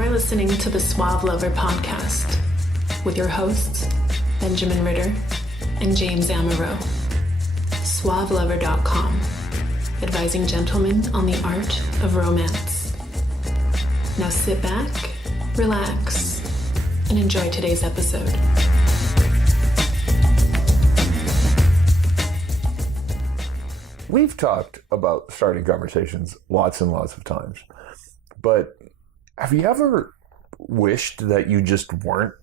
You're listening to the Suave Lover podcast with your hosts, Benjamin Ritter and James Amaro. SuaveLover.com, advising gentlemen on the art of romance. Now sit back, relax, and enjoy today's episode. We've talked about starting conversations lots and lots of times, but have you ever wished that you just weren't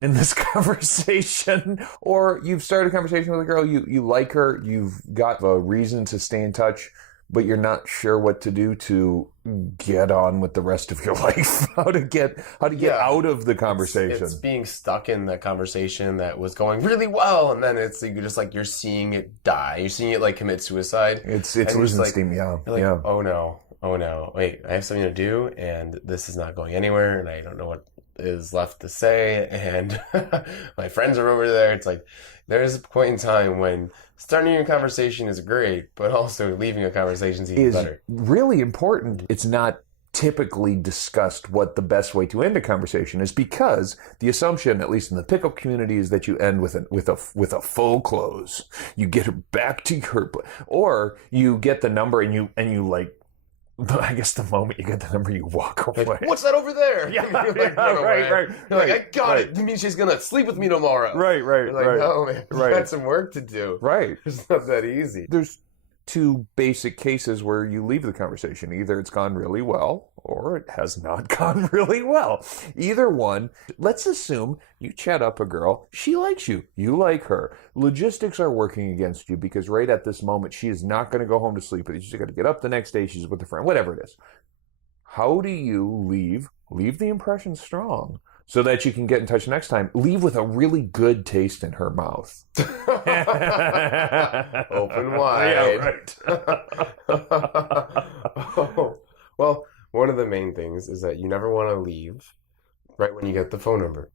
in this conversation? Or you've started a conversation with a girl, you like her, you've got a reason to stay in touch, but you're not sure what to do to get on with the rest of your life, how to get out of the conversation. It's being stuck in the conversation that was going really well, and then it's you're seeing it die. You're seeing it like commit suicide. It's losing steam, yeah. You're like, yeah. Oh no, wait, I have something to do, and this is not going anywhere, and I don't know what is left to say, and my friends are over there. It's like, there's a point in time when starting a conversation is great, but also leaving a conversation is even better. Really important. It's not typically discussed what the best way to end a conversation is, because the assumption, at least in the pickup community, is that you end with a full close. You get her back to your, or you get the number and you like, I guess the moment you get the number, you walk away. Like, what's that over there? Yeah, You're like, right. You're like, I got it. You mean she's gonna sleep with me tomorrow? Right. You're like, right. no, man, right. You got some work to do. Right. It's not that easy. There's two basic cases where you leave the conversation. Either it's gone really well, or it has not gone really well. Either one. Let's assume you chat up a girl. She likes you. You like her. Logistics are working against you because right at this moment, she is not going to go home to sleep. She's got to get up the next day. She's with a friend, whatever it is. How do you leave the impression strong so that you can get in touch next time? Leave with a really good taste in her mouth. Open wide. Yeah, right. Well, one of the main things is that you never want to leave right when you get the phone number.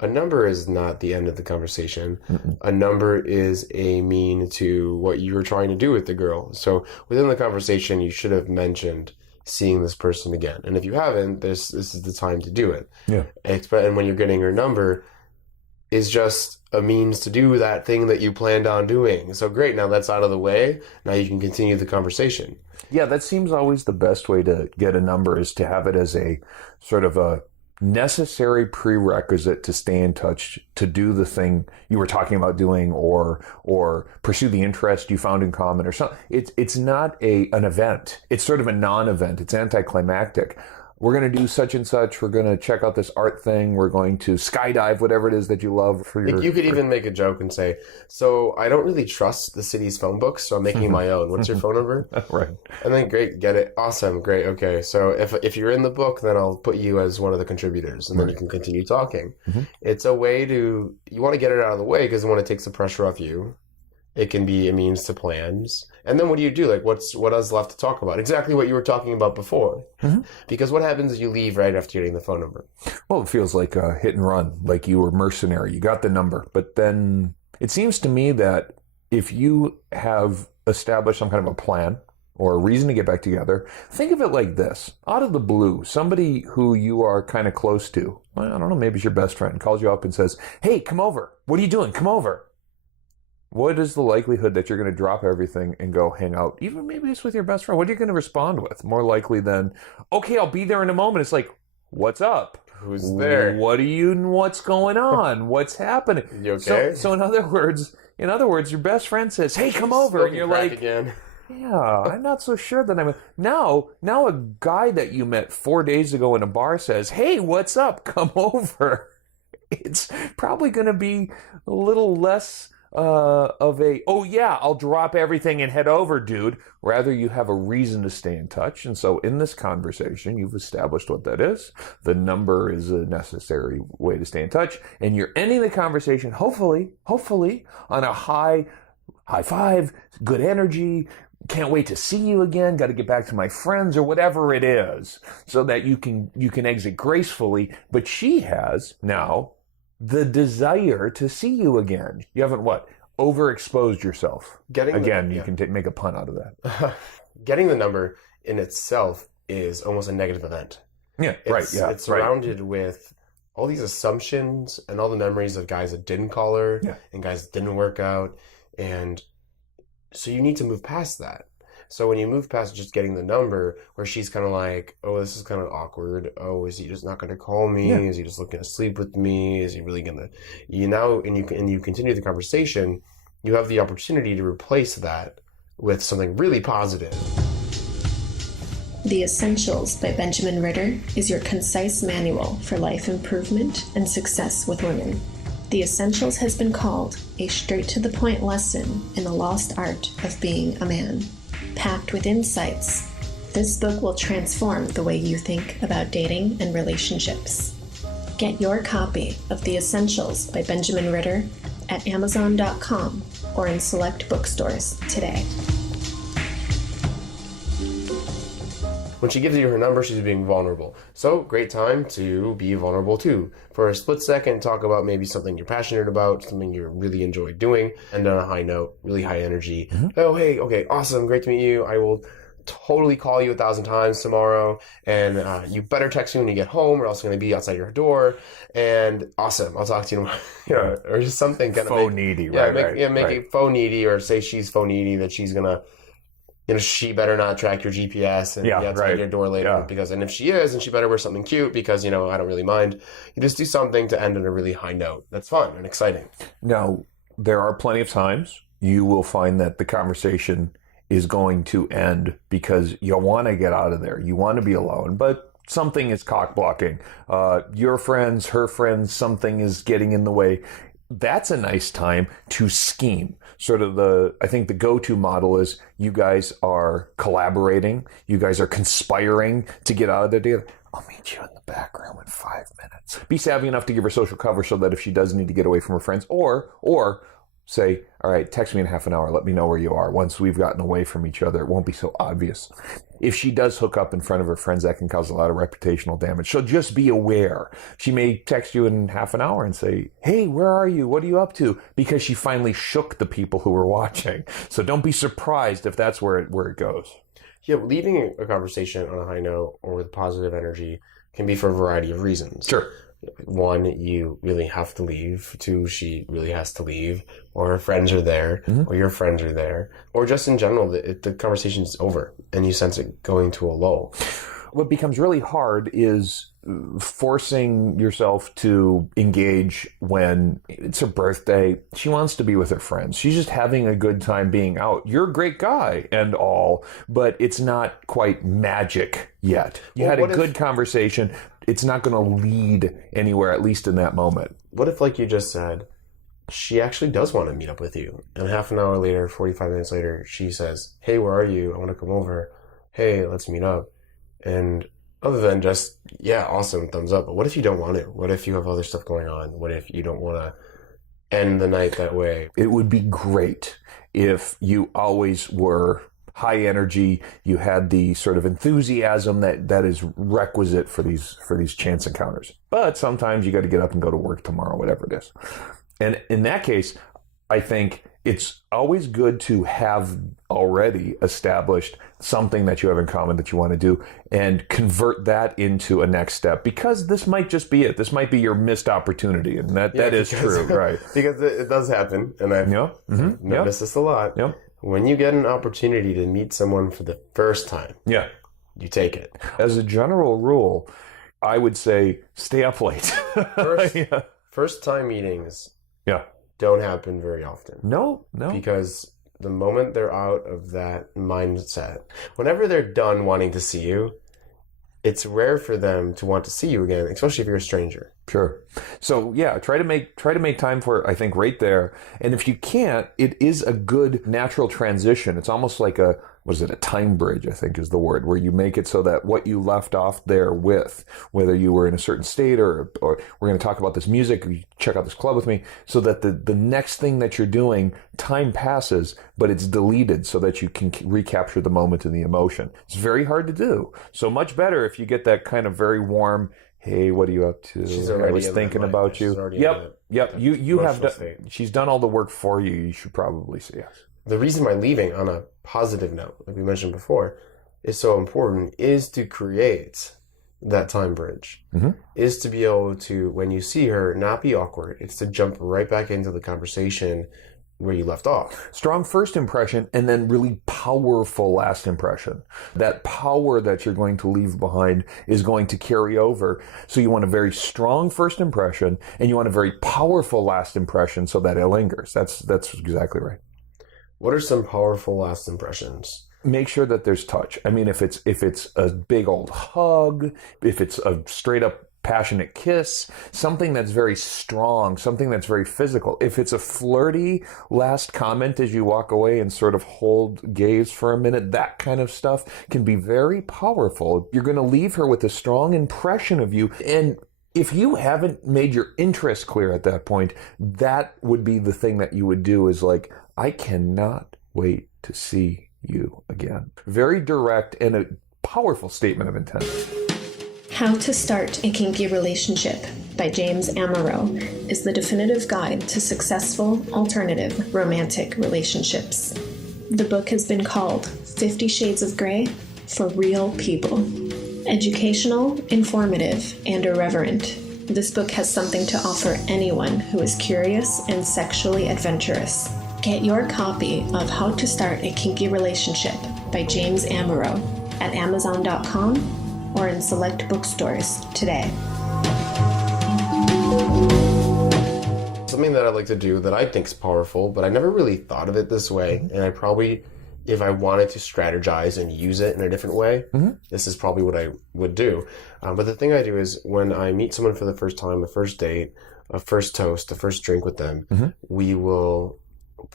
A number is not the end of the conversation. Mm-mm. A number is a mean to what you were trying to do with the girl. So within the conversation, you should have mentioned seeing this person again. And if you haven't, this is the time to do it. Yeah. And when you're getting her number, is just a means to do that thing that you planned on doing. So great, now that's out of the way. Now you can continue the conversation. Yeah, that seems always the best way to get a number, is to have it as a sort of a necessary prerequisite to stay in touch, to do the thing you were talking about doing, or pursue the interest you found in common or something. It's not an event. It's sort of a non-event. It's anticlimactic. We're going to do such and such. We're going to check out this art thing. We're going to skydive, whatever it is that you love. You could even make a joke and say, so I don't really trust the city's phone books, so I'm making my own. What's your phone number? Right. And then, great, get it. Awesome, great, okay. So if you're in the book, then I'll put you as one of the contributors, and then you can continue talking. Mm-hmm. It's a way you want to get it out of the way, because when it takes the pressure off you, it can be a means to plans. And then what do you do? Like, what is left to talk about? Exactly what you were talking about before. Mm-hmm. Because what happens if you leave right after getting the phone number? Well, it feels like a hit and run, like you were mercenary. You got the number. But then it seems to me that if you have established some kind of a plan or a reason to get back together, think of it like this. Out of the blue, somebody who you are kind of close to, I don't know, maybe it's your best friend, calls you up and says, hey, come over. What are you doing? Come over. What is the likelihood that you're going to drop everything and go hang out? Even maybe it's with your best friend. What are you going to respond with? More likely than, okay, I'll be there in a moment. It's like, what's up? Who's there? What's going on? What's happening? You okay? So in other words, your best friend says, hey, come over. And you're like, again. yeah, I'm not so sure that I'm... Now a guy that you met 4 days ago in a bar says, hey, what's up? Come over. It's probably going to be a little less... oh yeah, I'll drop everything and head over, dude. Rather, you have a reason to stay in touch. And so in this conversation, you've established what that is. The number is a necessary way to stay in touch. And you're ending the conversation, hopefully, on a high five, good energy. Can't wait to see you again. Got to get back to my friends, or whatever it is, so that you can exit gracefully. But she has now the desire to see you again. You haven't overexposed yourself. You can make a pun out of that. Getting the number in itself is almost a negative event. Yeah, right. Yeah, It's surrounded with all these assumptions and all the memories of guys that didn't call her and guys that didn't work out. And so you need to move past that. So when you move past just getting the number, where she's kind of like, oh, this is kind of awkward. Oh, is he just not going to call me? Yeah. Is he just looking to sleep with me? Is he really going to, and you continue the conversation, you have the opportunity to replace that with something really positive. The Essentials by Benjamin Ritter is your concise manual for life improvement and success with women. The Essentials has been called a straight-to-the-point lesson in the lost art of being a man. Packed with insights, this book will transform the way you think about dating and relationships. Get your copy of The Essentials by Benjamin Ritter at Amazon.com or in select bookstores today. When she gives you her number, she's being vulnerable. So, great time to be vulnerable too. For a split second, talk about maybe something you're passionate about, something you really enjoy doing, and on a high note, really high energy. Mm-hmm. Oh, hey, okay, awesome, great to meet you. I will totally call you 1,000 times tomorrow, and you better text me when you get home, or else I'm going to be outside your door. And awesome, I'll talk to you tomorrow. Or just something kind of faux needy, right? Make it faux needy, or say she's faux needy, that she's gonna. She better not track your GPS and be outside your door later and if she is, then she better wear something cute because, I don't really mind. You just do something to end on a really high note. That's fun and exciting. Now, there are plenty of times you will find that the conversation is going to end because you want to get out of there. You want to be alone, but something is cock blocking. Your friends, her friends, something is getting in the way. That's a nice time to scheme. Sort of I think the go-to model is you guys are collaborating. You guys are conspiring to get out of there together. I'll meet you in the back room in 5 minutes. Be savvy enough to give her social cover so that if she does need to get away from her friends or say, all right, text me in half an hour. Let me know where you are. Once we've gotten away from each other, it won't be so obvious. If she does hook up in front of her friends, that can cause a lot of reputational damage. So just be aware. She may text you in half an hour and say, hey, where are you? What are you up to? Because she finally shook the people who were watching. So don't be surprised if that's where it goes. Yeah, leaving a conversation on a high note or with positive energy can be for a variety of reasons. Sure. One, you really have to leave. Two, she really has to leave. Or her friends are there. Mm-hmm. Or your friends are there. Or just in general, the conversation is over and you sense it going to a lull. What becomes really hard is forcing yourself to engage when it's her birthday. She wants to be with her friends. She's just having a good time being out. You're a great guy and all, but it's not quite magic yet. You had a good conversation. It's not going to lead anywhere, at least in that moment. What if, like you just said, she actually does want to meet up with you, and half an hour later, 45 minutes later, she says, hey, where are you? I want to come over. Hey, let's meet up. And other than just, yeah, awesome, thumbs up. But what if you don't want to? What if you have other stuff going on? What if you don't want to end the night that way? It would be great if you always were high energy, you had the sort of enthusiasm that is requisite for these chance encounters. But sometimes you got to get up and go to work tomorrow, whatever it is. And in that case, I think it's always good to have already established something that you have in common that you want to do and convert that into a next step, because this might just be it. This might be your missed opportunity, and that is true, right? Because it does happen, and I've noticed this a lot. Yep. When you get an opportunity to meet someone for the first time, you take it. As a general rule, I would say stay up late. First time meetings don't happen very often. No. Because the moment they're out of that mindset, whenever they're done wanting to see you, it's rare for them to want to see you again, especially if you're a stranger. Sure. So try to make time for it, I think, right there. And if you can't, it is a good natural transition. It's almost like a time bridge, I think is the word, where you make it so that what you left off there with, whether you were in a certain state or we're going to talk about this music, or you check out this club with me, so that the next thing that you're doing, time passes, but it's deleted so that you can recapture the moment and the emotion. It's very hard to do. So much better if you get that kind of very warm, hey, what are you up to? I was thinking about you. Yep. You have done. She's done all the work for you. You should probably say yes. The reason why leaving on a positive note, like we mentioned before, is so important is to create that time bridge Mm-hmm. is to be able to, when you see her, not be awkward. It's to jump right back into the conversation where you left off. Strong first impression and then really powerful last impression. That power that you're going to leave behind is going to carry over. So you want a very strong first impression and you want a very powerful last impression so that it lingers. That's exactly right. What are some powerful last impressions? Make sure that there's touch. I mean, if it's a big old hug, if it's a straight up passionate kiss, something that's very strong, something that's very physical. If it's a flirty last comment as you walk away and sort of hold gaze for a minute, that kind of stuff can be very powerful. You're going to leave her with a strong impression of you. And if you haven't made your interest clear at that point, that would be the thing that you would do is like, I cannot wait to see you again. Very direct and a powerful statement of intent. How to Start a Kinky Relationship by James Amaro is the definitive guide to successful alternative romantic relationships. The book has been called 50 Shades of Grey for real people. Educational, informative, and irreverent, this book has something to offer anyone who is curious and sexually adventurous. Get your copy of How to Start a Kinky Relationship by James Amaro at Amazon.com or in select bookstores today. Something that I like to do that I think is powerful, but I never really thought of it this way, and I probably, if I wanted to strategize and use it in a different way, this is probably what I would do. But the thing I do is when I meet someone for the first time, a first date, a first toast, a first drink with them, we will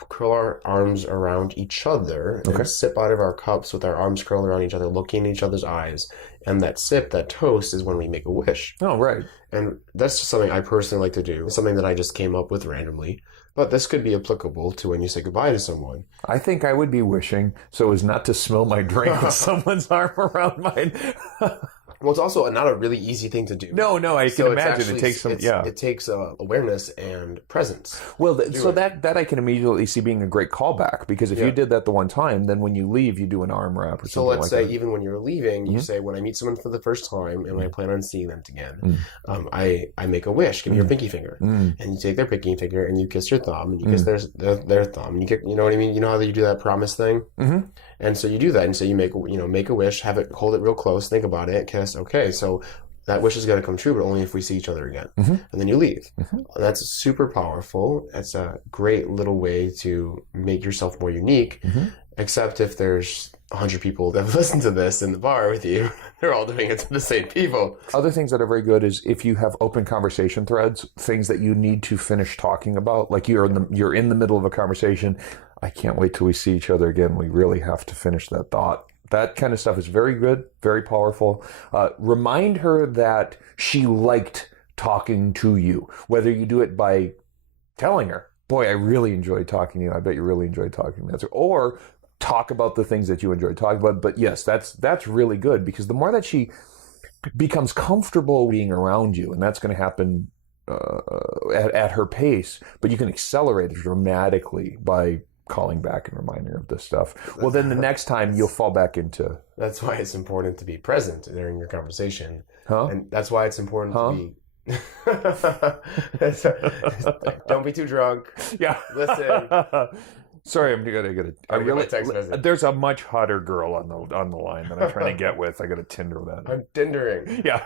curl our arms around each other and sip out of our cups with our arms curled around each other, looking in each other's eyes. And that sip, that toast, is when we make a wish. Oh, right. And that's just something I personally like to do. It's something that I just came up with randomly. But this could be applicable to when you say goodbye to someone. I think I would be wishing so as not to spill my drink with someone's arm around mine. Well, it's also not a really easy thing to do. No, I can imagine actually, it takes some. It takes awareness and presence. Well, so that I can immediately see being a great callback because if you did that the one time, then when you leave, you do an arm wrap or something. So let's like say that. even when you're leaving, you say, when I meet someone for the first time and I plan on seeing them again, I make a wish. Give me your pinky finger, and you take their pinky finger and you kiss your thumb and you kiss their thumb. And you know what I mean? You know how you do that promise thing? And so you do that, and so you make a wish, hold it real close, think about it, kiss. Okay, so that wish is going to come true, but only if we see each other again. And then you leave. That's super powerful. It's a great little way to make yourself more unique, except if there's 100 people that listen to this in the bar with you, they're all doing it to the same people. Other things that are very good is if you have open conversation threads, things that you need to finish talking about, like you're in the middle of a conversation. I can't wait till we see each other again. We really have to finish that thought. That kind of stuff is very good, very powerful. Remind her that she liked talking to you, whether you do it by telling her, boy, I really enjoyed talking to you. I bet you really enjoyed talking to me. Or talk about the things that you enjoy talking about. But yes, that's really good because the more that she becomes comfortable being around you, and that's going to happen at her pace, but you can accelerate it dramatically by calling back and reminding her of this stuff. Well, then the next time you'll fall back into... That's why it's important to be present during your conversation. Huh? And that's why it's important to be... Don't be too drunk. Yeah. Listen. Sorry, I'm gonna. I really. There's a much hotter girl on the line that I'm trying to get with. I got to Tinder that. I'm Tindering. Yeah.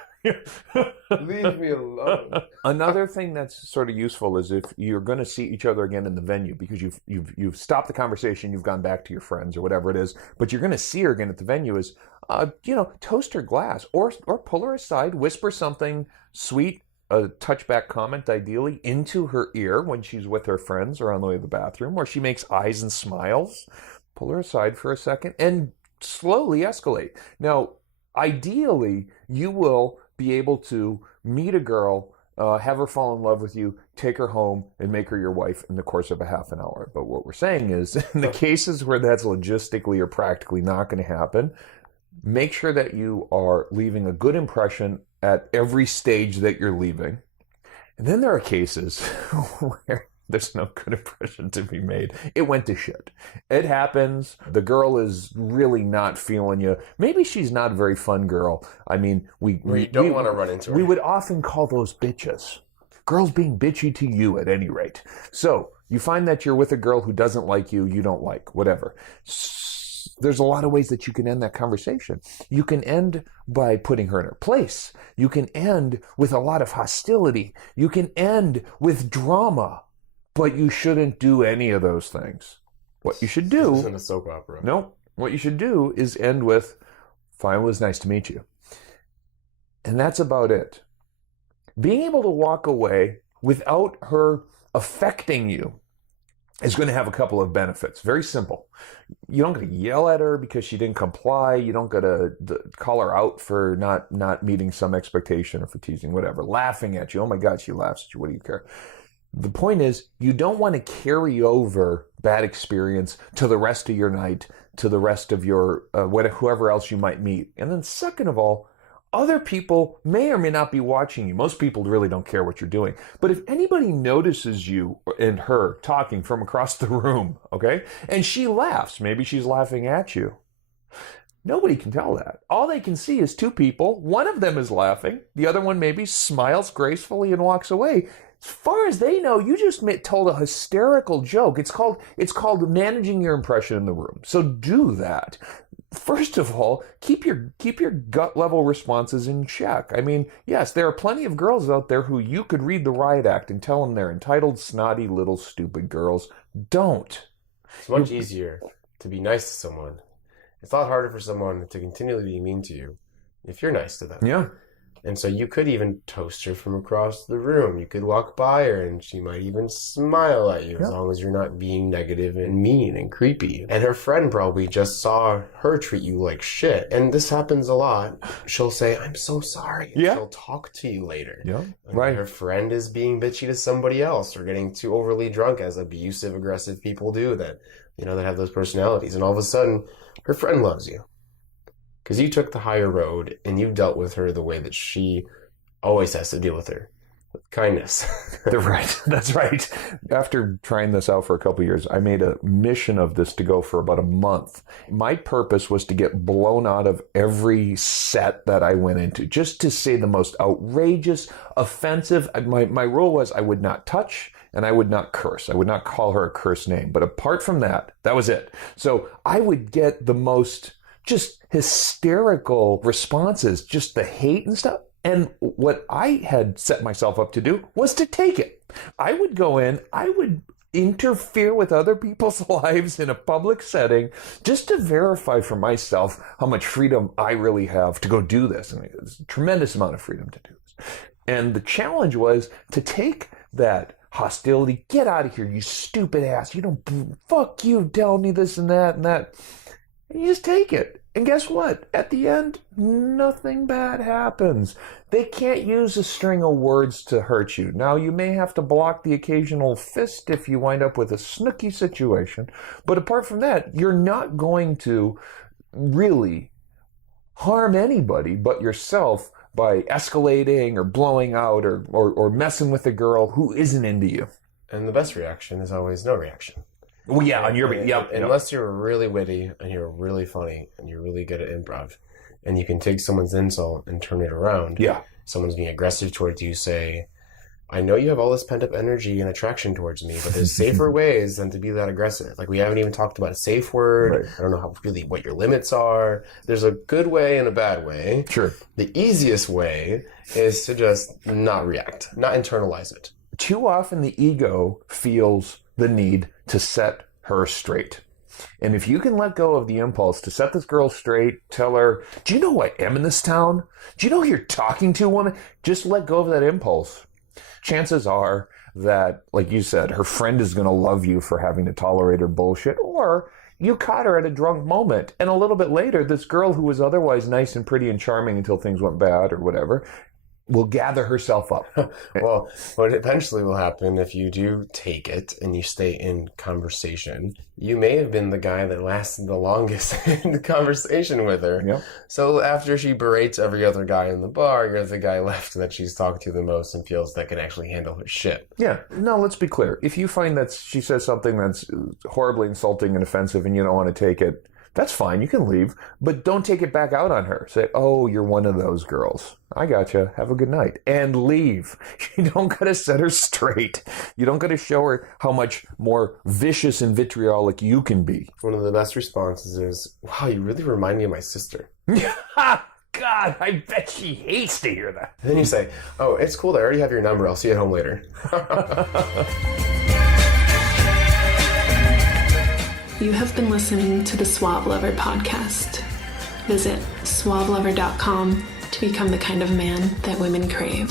Leave me alone. Another thing that's sort of useful is if you're going to see each other again in the venue because you've stopped the conversation, you've gone back to your friends or whatever it is, but you're going to see her again at the venue. Is toast her glass or pull her aside, whisper something sweet. A touchback comment, ideally, into her ear when she's with her friends or on the way to the bathroom, or she makes eyes and smiles. Pull her aside for a second and slowly escalate. Now, ideally, you will be able to meet a girl, have her fall in love with you, take her home, and make her your wife in the course of a half an hour. But what we're saying is, in the cases where that's logistically or practically not going to happen, make sure that you are leaving a good impression at every stage that you're leaving. And then there are cases where There's no good impression to be made. It went to shit. It happens. The girl is really not feeling you. Maybe she's not a very fun girl. I mean, we don't want to run into her. We would often call those bitches. Girls being bitchy to you at any rate. So you find that you're with a girl who doesn't like you, you don't like, whatever. There's a lot of ways that you can end that conversation. You can end by putting her in her place. You can end with a lot of hostility. You can end with drama. But you shouldn't do any of those things. What you should do... This isn't a soap opera. No. What you should do is end with, fine, it was nice to meet you. And that's about it. Being able to walk away without her affecting you is going to have a couple of benefits. Very simple. You don't get to yell at her because she didn't comply. You don't get to call her out for not meeting some expectation or for teasing, whatever. Laughing at you. Oh my God, she laughs at you. What do you care? The point is, you don't want to carry over bad experience to the rest of your night, to the rest of your, whoever else you might meet. And then second of all, other people may or may not be watching you. Most people really don't care what you're doing. But if anybody notices you and her talking from across the room, okay, and she laughs, maybe she's laughing at you. Nobody can tell that. All they can see is two people. One of them is laughing. The other one maybe smiles gracefully and walks away. As far as they know, you just told a hysterical joke. It's called managing your impression in the room. So do that. First of all, keep your gut level responses in check. I mean, yes, there are plenty of girls out there who you could read the riot act and tell them they're entitled, snotty, little, stupid girls. Don't. It's much easier to be nice to someone. It's a lot harder for someone to continually be mean to you if you're nice to them. Yeah. And so you could even toast her from across the room. You could walk by her and she might even smile at you, as long as you're not being negative and mean and creepy. And her friend probably just saw her treat you like shit. And this happens a lot. She'll say, I'm so sorry. And she'll talk to you later. Yeah. And Right. her friend is being bitchy to somebody else or getting too overly drunk, as abusive, aggressive people do that have those personalities. And all of a sudden, her friend loves you. Because you took the higher road and you dealt with her the way that she always has to deal with her. With kindness. Right. That's right. After trying this out for a couple of years, I made a mission of this to go for about a month. My purpose was to get blown out of every set that I went into, just to say the most outrageous, offensive. My rule was I would not touch and I would not curse. I would not call her a curse name. But apart from that, that was it. So I would get the most just hysterical responses, just the hate and stuff. And what I had set myself up to do was to take it. I would go in, I would interfere with other people's lives in a public setting just to verify for myself how much freedom I really have to go do this. And it's a tremendous amount of freedom to do this. And the challenge was to take that hostility, get out of here, you stupid ass. Fuck you, tell me this and that and that. And you just take it. And guess what? At the end, nothing bad happens. They can't use a string of words to hurt you. Now, you may have to block the occasional fist if you wind up with a snooky situation. But apart from that, you're not going to really harm anybody but yourself by escalating or blowing out or messing with a girl who isn't into you. And the best reaction is always no reaction. Well, yeah, on your unless you're really witty and you're really funny and you're really good at improv, and you can take someone's insult and turn it around. Yeah, someone's being aggressive towards you. Say, I know you have all this pent up energy and attraction towards me, but there's safer ways than to be that aggressive. Like, we haven't even talked about a safe word. Right. I don't know what your limits are. There's a good way and a bad way. Sure. The easiest way is to just not react, not internalize it. Too often the ego feels the need to set her straight. And if you can let go of the impulse to set this girl straight, tell her, do you know who I am in this town? Do you know who you're talking to, woman? Just let go of that impulse. Chances are that, like you said, her friend is going to love you for having to tolerate her bullshit, or you caught her at a drunk moment. And a little bit later, this girl who was otherwise nice and pretty and charming until things went bad or whatever, will gather herself up. Well, what eventually will happen if you do take it and you stay in conversation, you may have been the guy that lasted the longest in the conversation with her. Yep. So after she berates every other guy in the bar, you're the guy left that she's talked to the most and feels that can actually handle her shit. Yeah. No, let's be clear. If you find that she says something that's horribly insulting and offensive and you don't want to take it, that's fine. You can leave. But don't take it back out on her. Say, oh, you're one of those girls. I gotcha. Have a good night. And leave. You don't got to set her straight. You don't got to show her how much more vicious and vitriolic you can be. One of the best responses is, wow, you really remind me of my sister. God, I bet she hates to hear that. And then you say, oh, it's cool. I already have your number. I'll see you at home later. You have been listening to the Suave Lover podcast. Visit suavelover.com to become the kind of man that women crave.